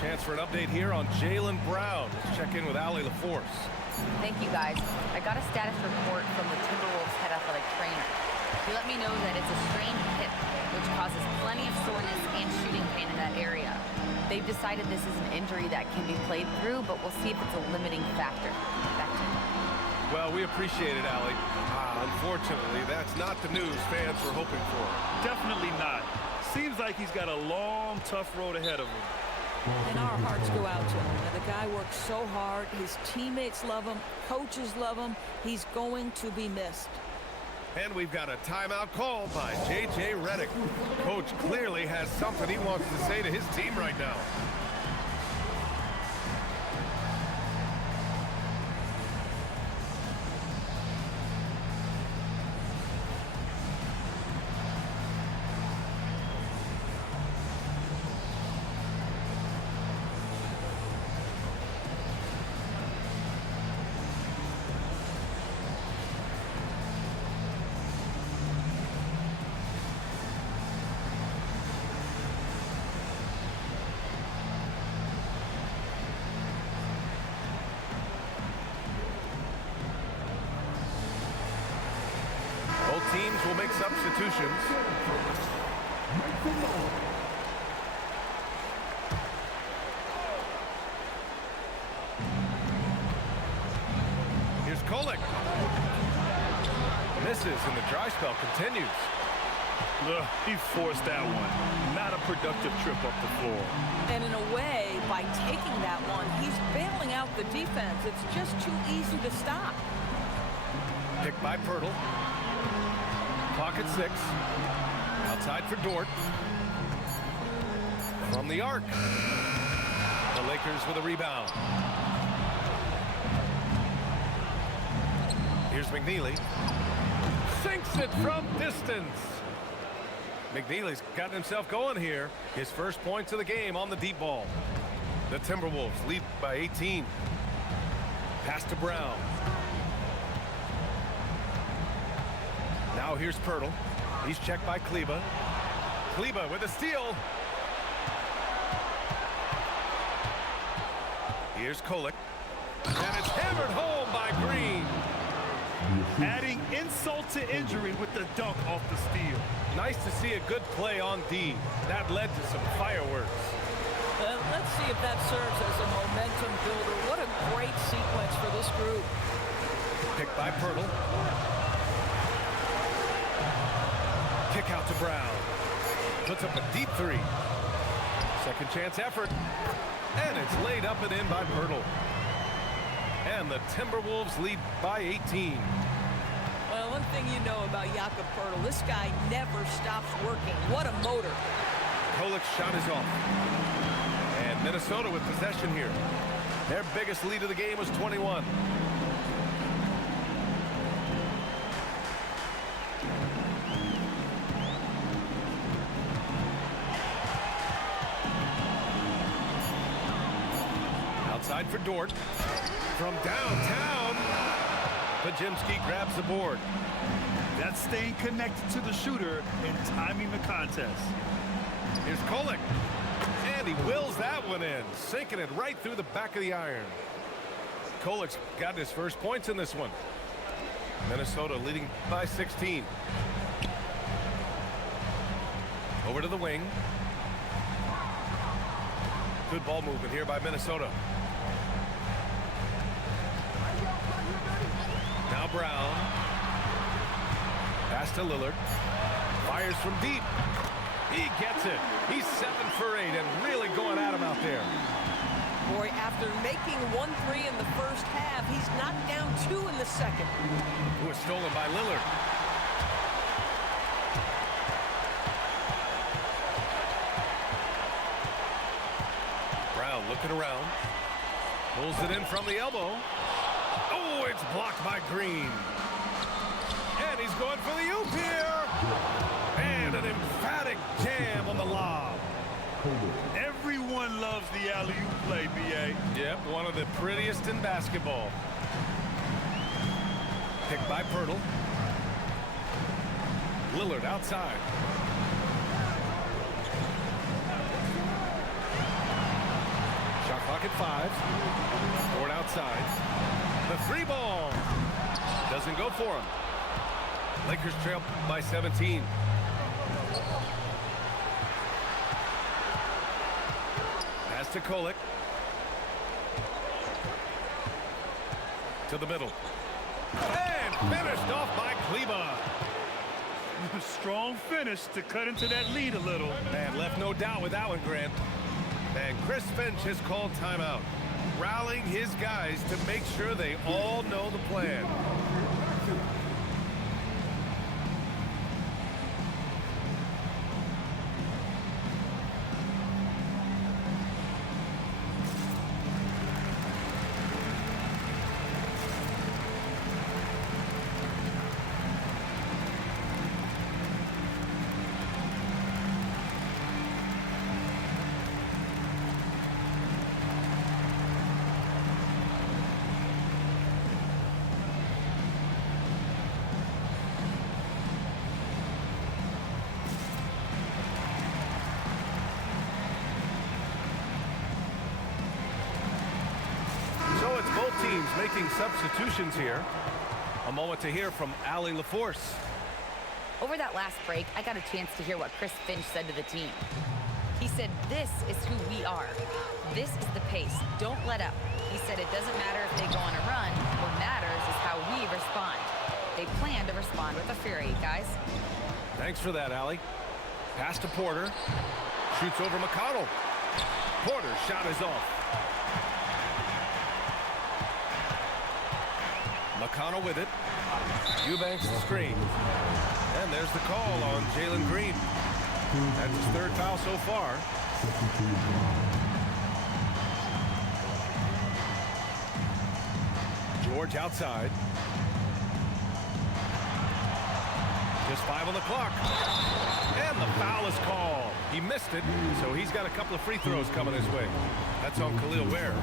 Chance for an update here on Jaylen Brown. Let's check in with Allie LaForce. Thank you, guys. I got a status report from the Timberwolves head athletic trainer. He let me know that it's a strained hip, which causes plenty of soreness and shooting pain in that area. They've decided this is an injury that can be played through, but we'll see if it's a limiting factor. Back to you. Well, we appreciate it, Allie. Unfortunately, that's not the news fans were hoping for. Definitely not. Seems like he's got a long, tough road ahead of him. And our hearts go out to him. Now, the guy works so hard. His teammates love him. Coaches love him. He's going to be missed. And we've got a timeout called by J.J. Redick. Coach clearly has something he wants to say to his team right now. Both teams will make substitutions. Here's Kolek. Misses and the dry spell continues. Ugh, he forced that one. Not a productive trip up the floor. And in a way, by taking that one, he's bailing out the defense. It's just too easy to stop. Picked by Pirtle. Clock at 6. Outside for Dort. From the arc. The Lakers with a rebound. Here's McNeely. Sinks it from distance. McNeely's gotten himself going here. His first points of the game on the deep ball. The Timberwolves lead by 18. Pass to Brown. Now here's Pirtle. He's checked by Kleba. Kleba with a steal. Here's Kolek. And it's hammered home by Green. Adding insult to injury with the dunk off the steal. Nice to see a good play on D. That led to some fireworks. Let's see if that serves as a momentum builder. What a great sequence for this group. Picked by Pirtle. Kick out to Brown. Puts up a deep 3. Second chance effort. And it's laid up and in by Pirtle. And the Timberwolves lead by 18. Well, one thing you know about Jakob Pirtle, this guy never stops working. What a motor. Kolek's shot is off. And Minnesota with possession here. Their biggest lead of the game was 21. Outside for Dort. From downtown, Pajimski grabs the board. That's staying connected to the shooter and timing the contest. Here's Kolek. And he wills that one in, sinking it right through the back of the iron. Kolek's got his first points in this one. Minnesota leading by 16. Over to the wing. Good ball movement here by Minnesota. Now Brown. Pass to Lillard. Fires from deep. He gets it. He's 7 for 8 and really going at him out there. Boy, after making 1-3 in the first half, he's knocked down 2 in the second. It was stolen by Lillard. Brown looking around. Pulls it in from the elbow. Oh, it's blocked by Green. And he's going for the oop here. And an emphatic jam on the lob. Everyone loves the alley-oop play, B.A. Yep, one of the prettiest in basketball. Picked by Pirtle. Lillard outside. Shot clock at 5. Ford outside. The 3 ball. Doesn't go for him. Lakers trail by 17. Pass to Kolek. To the middle. And finished off by Kleba. Strong finish to cut into that lead a little. Man, left no doubt with that one, Grant. And Chris Finch has called timeout, rallying his guys to make sure they all know the plan. So it's both teams making substitutions here. A moment to hear from Allie LaForce. Over that last break, I got a chance to hear what Chris Finch said to the team. He said, "This is who we are. This is the pace. Don't let up." He said it doesn't matter if they go on a run. What matters is how we respond. They plan to respond with a fury, guys. Thanks for that, Allie. Pass to Porter. Shoots over McConnell. Porter's shot is off. McConnell with it. Eubanks the screen. And there's the call on Jalen Green. That's his 3rd foul so far. George outside. Just 5 on the clock. And the foul is called. He missed it, so he's got a couple of free throws coming his way. That's on Khalil Ware.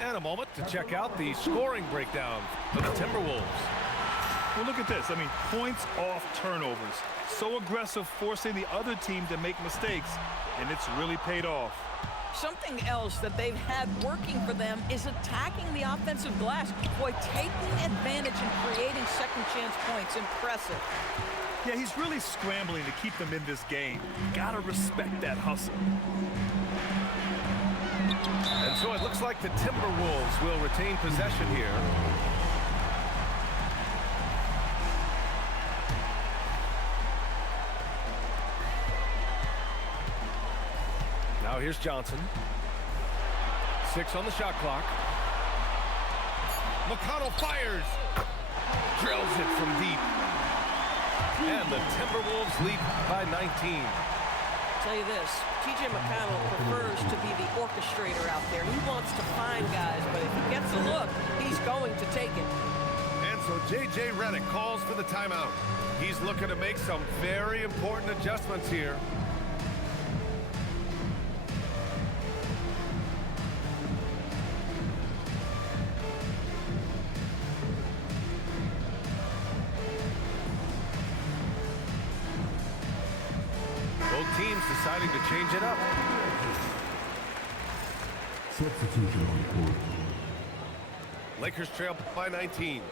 And a moment to check out the scoring breakdown for the Timberwolves. Well, look at this. I mean, points off turnovers. So aggressive, forcing the other team to make mistakes, and it's really paid off. Something else that they've had working for them is attacking the offensive glass. Boy, taking advantage and creating second chance points. Impressive. Yeah, he's really scrambling to keep them in this game. Gotta respect that hustle. And so it looks like the Timberwolves will retain possession here. Now here's Johnson. 6 on the shot clock. McConnell fires. Drills it from deep. And the Timberwolves lead by 19. Tell you this, T.J. McConnell prefers to be the orchestrator out there. He wants to find guys, but if he gets a look, he's going to take it. And so J.J. Redick calls for the timeout. He's looking to make some very important adjustments here. Both teams deciding to change it up. Substitution on the court. Lakers trail by 19.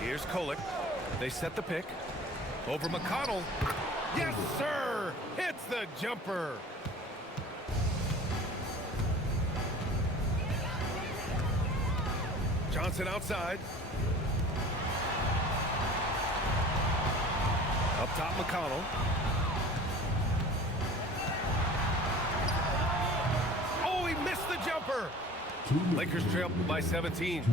Here's Kolek. They set the pick. Over McConnell. Yes, sir! Hits the jumper. Johnson outside. Up top, McConnell. Oh, he missed the jumper. Lakers trail by 17.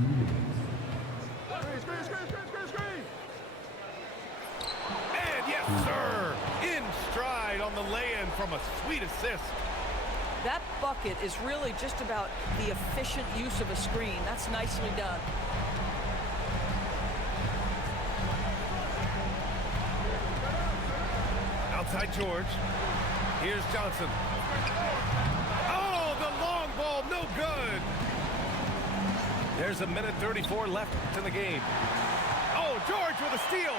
And yes, sir, in stride on the lay-in from a sweet assist. That bucket is really just about the efficient use of a screen. That's nicely done. Outside George. Here's Johnson. Oh, the long ball, no good. There's a minute 34 left in the game. Oh, George with a steal.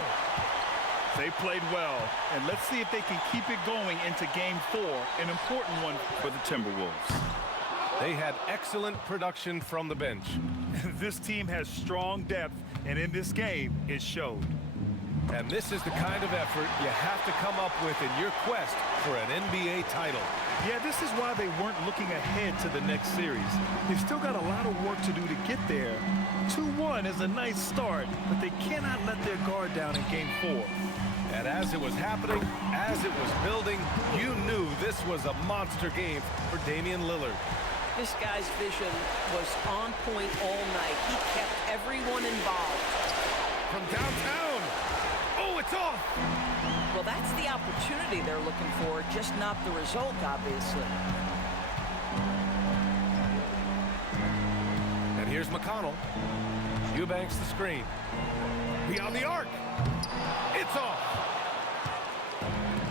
They played well, and let's see if they can keep it going into Game 4, an important one for the Timberwolves. They had excellent production from the bench. This team has strong depth, and in this game, it showed. And this is the kind of effort you have to come up with in your quest for an NBA title. Yeah, this is why they weren't looking ahead to the next series. They've still got a lot of work to do to get there. 2-1 is a nice start, but they cannot let their guard down in Game 4. And as it was happening, as it was building, you knew this was a monster game for Damian Lillard. This guy's vision was on point all night. He kept everyone involved. From downtown. Oh, it's off. Well, that's the opportunity they're looking for, just not the result, obviously. And here's McConnell. Eubanks the screen. Beyond the arc. It's off.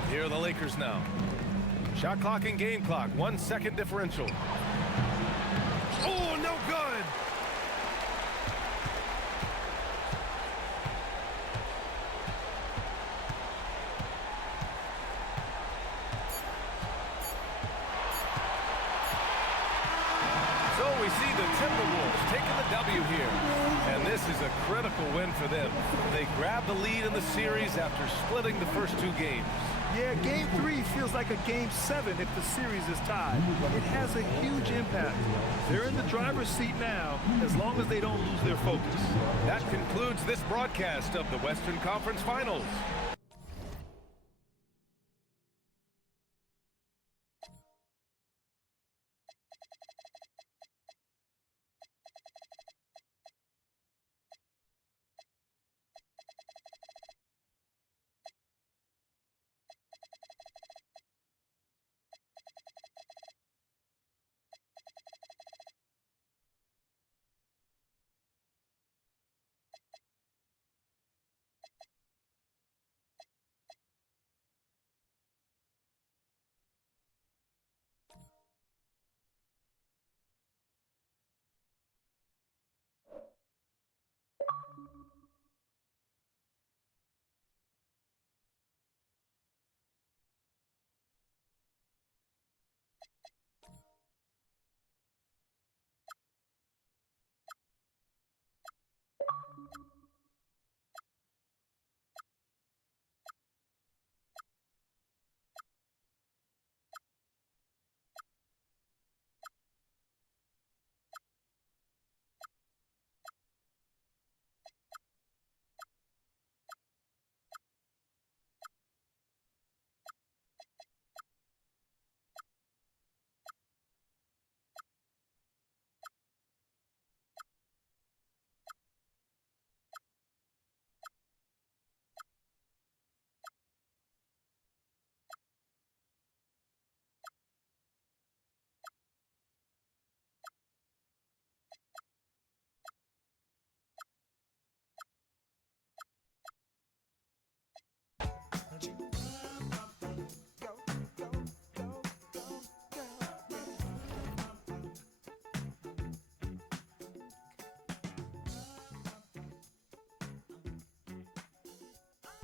Here are the Lakers now. Shot clock and game clock. 1 second differential. Oh, no good. So we see the Timberwolves taking the W here. And this is a critical win for them. They grab the lead in the series after splitting the first 2 games. Yeah, Game 3 feels like a Game 7 if the series is tied. It has a huge impact. They're in the driver's seat now, as long as they don't lose their focus. That concludes this broadcast of the Western Conference Finals.